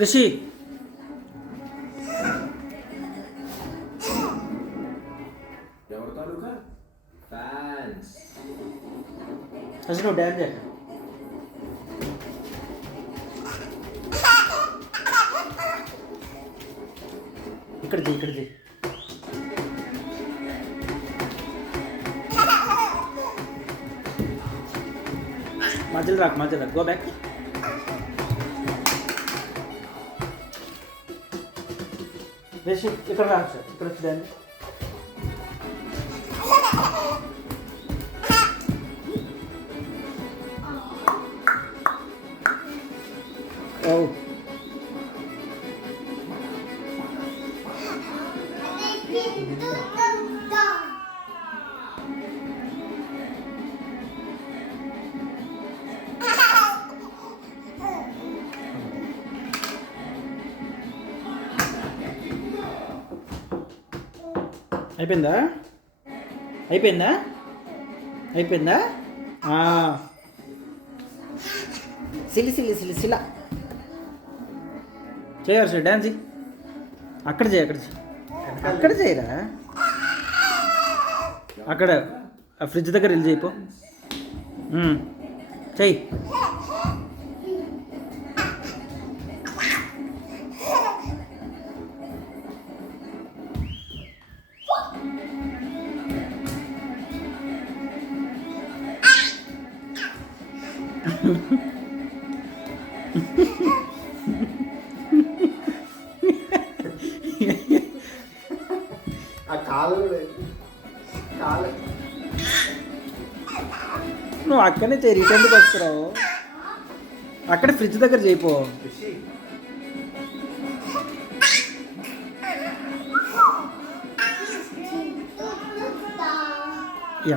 రిషి ఎవరు తాలూకా ఫ్యాన్స్. అసలు నువ్వు డ్యాన్స్ చేయ. ఇక్కడ చేయి, ఇక్కడ చేయి. మధ్యలో రాకు, మధ్యలో రాకు. Go back. రిషి ఇక్కడ రా సార్, ఇక్కడ వచ్చి డ్యాన్స్. ఓ అయిపోయిందా? అయిపోయిందా? అయిపోయిందా? సిలి సిలి సిలి సిలా చేయరు సార్ డ్యాన్స్. అక్కడ చేయి, అక్కడ చేయి, అక్కడ చేయరా. అక్కడ ఆ ఫ్రిడ్జ్ దగ్గర వెళ్ళి చేయిపో. చెయ్యి. ఆ కాలు కాలు నువ్వు అక్కడనే చేయి, రిటర్న్కి వస్తున్నావు. అక్కడ ఫ్రిడ్జ్ దగ్గర చేయిపో.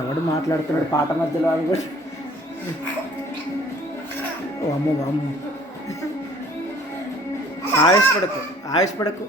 ఎవడు మాట్లాడుతున్నాడు పాట మధ్యలో? అనుకో. అమ్ము అమ్ము, ఆవేశపడకు, ఆవేశపడకు.